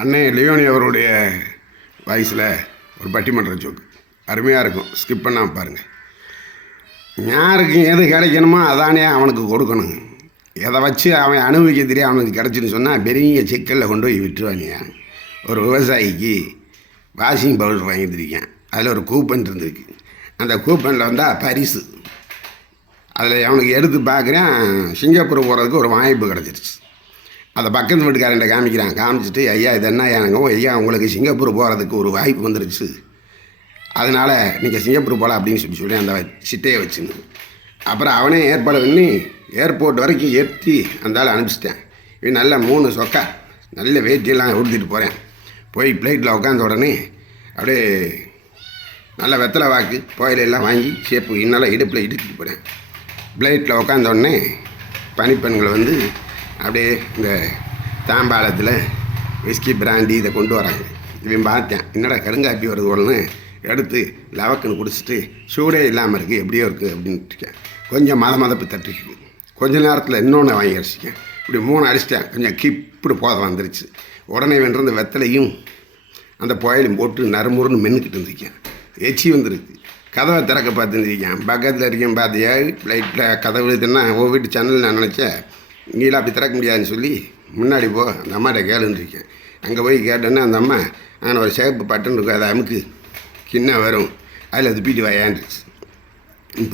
அன்னை லியோனி அவருடைய வாய்ஸில் ஒரு பட்டிமன்ற ஜோக்கு அருமையாக இருக்கும். ஸ்கிப் பண்ணாமல் பாருங்கள். யாருக்கு எது கிடைக்கணுமோ அதானே அவனுக்கு கொடுக்கணும். எதை வச்சு அவன் அனுபவிக்க தெரியும் அவனுக்கு கிடச்சின்னு சொன்னால் பெரிய சிக்கலில் கொண்டு போய் விட்டுருவானியா. ஒரு விவசாயிக்கு வாஷிங் பவுடர் வாங்கியிருக்கேன். அதில் ஒரு கூப்பன் இருந்திருக்கு. அந்த கூப்பனில் வந்தால் பரிசு. அதில் அவனுக்கு எடுத்து பார்க்குறேன், சிங்கப்பூர் போகிறதுக்கு ஒரு வாய்ப்பு கிடச்சிருச்சு. அதை பக்கத்து வீட்டுக்காரன்ட்ட காமிக்கிறான். காமிச்சிட்டு, ஐயா இது என்ன எனக்கு, ஐயா உங்களுக்கு சிங்கப்பூர் போகிறதுக்கு ஒரு வாய்ப்பு வந்துருச்சு, அதனால் நீங்கள் சிங்கப்பூர் போகலாம் அப்படின்னு சொல்லி அந்த சிட்டையை வச்சுன்னு அப்புறம் அவனே ஏற்பாடு பண்ணி ஏர்போர்ட் வரைக்கும் ஏற்றி அந்த ஆள் அனுப்பிச்சிட்டேன். இவன் நல்ல 3 சொக்கா நல்ல வேட்டியெல்லாம் உடுத்திட்டு போகிறேன். போய் ஃப்ளைட்டில் உட்காந்த உடனே அப்படியே நல்ல வெத்தலை வாக்கு புயலெல்லாம் வாங்கி சேப்பு இன்னெல்லாம் இடுப்பில் இடுக்கிட்டு போகிறேன். ஃப்ளைட்டில் உட்காந்த உடனே பனிப்பெண்கள் வந்து அப்படியே இந்த தாம்பாளத்தில் விஸ்கி பிராண்டி இதை கொண்டு வராங்க. இவன் பார்த்தேன், என்னடா கருங்காப்பி வருது ஒன்று எடுத்து லவக்குன்னு குடிச்சிட்டு சூடே இல்லாமல் இருக்குது, எப்படியோ இருக்குது அப்படின்ட்டு இருக்கேன். கொஞ்சம் மதப்பு தட்டிருக்கு. கொஞ்ச நேரத்தில் இன்னொன்று வாங்கி அடிச்சிக்கேன். இப்படி 3 அடிச்சிட்டேன். கொஞ்சம் கிப்படி போத வந்துருச்சு. உடனே வென்றிருந்த வெத்தலையும் அந்த புயலையும் போட்டு நறுமுறுன்னு மென்னுக்கிட்டு இருந்திருக்கேன். எச்சி வந்துருக்கு. கதவை திறக்க பார்த்துருக்கேன். பக்கத்தில் இருக்கேன். பார்த்தியா ஃப்ளைட்டில் கதவு எழுதுன்னா ஓ வீட்டு சேனல் நான் நினச்சேன். இங்கேலாம் அப்படி திறக்க முடியாதுன்னு சொல்லி முன்னாடி போ அந்த அம்மாட்ட கேளுன்றிருக்கேன். அங்கே போய் கேட்டேன்னா அந்த அம்மா நான் ஒரு சேப்பு பட்டன் இருக்கும், அதை அமுக்கு கிண்ணம் வரும், அதில் துப்பிட்டு வாயான்றுச்சு.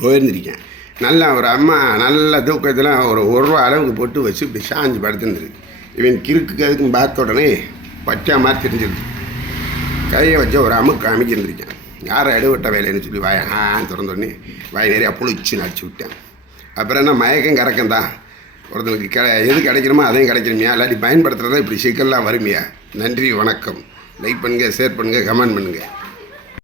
போயிருந்திருக்கேன். நல்லா ஒரு அம்மா நல்ல தூக்கத்தில் ஒரு ரூபா அளவுக்கு போட்டு வச்சு இப்படி சாஞ்சு படுத்துருந்துருக்கு. இவன் கிறுக்கு அதுக்கும் பார்த்த உடனே பச்சா மாதிரி தெரிஞ்சிருக்கு. கையை வச்சு ஒரு அமுக்கு அமைக்கிருந்திருக்கேன். யாரை எடுவிட்ட வேலைன்னு சொல்லி திறந்தோடனே வாய் நிறையா புளிச்சு நடிச்சு விட்டேன். அப்புறம் என்ன மயக்கம் கறக்கம் தான். ஒருத்தனுக்கு எது கிடைக்கணுமோ அதையும் கிடைக்கணுமையா, இல்லாட்டி பயன்படுத்துகிறதா இப்படி சிக்கல்லாம் வருமையா. நன்றி, வணக்கம். லைக் பண்ணுங்கள், ஷேர் பண்ணுங்கள், கமெண்ட் பண்ணுங்கள்.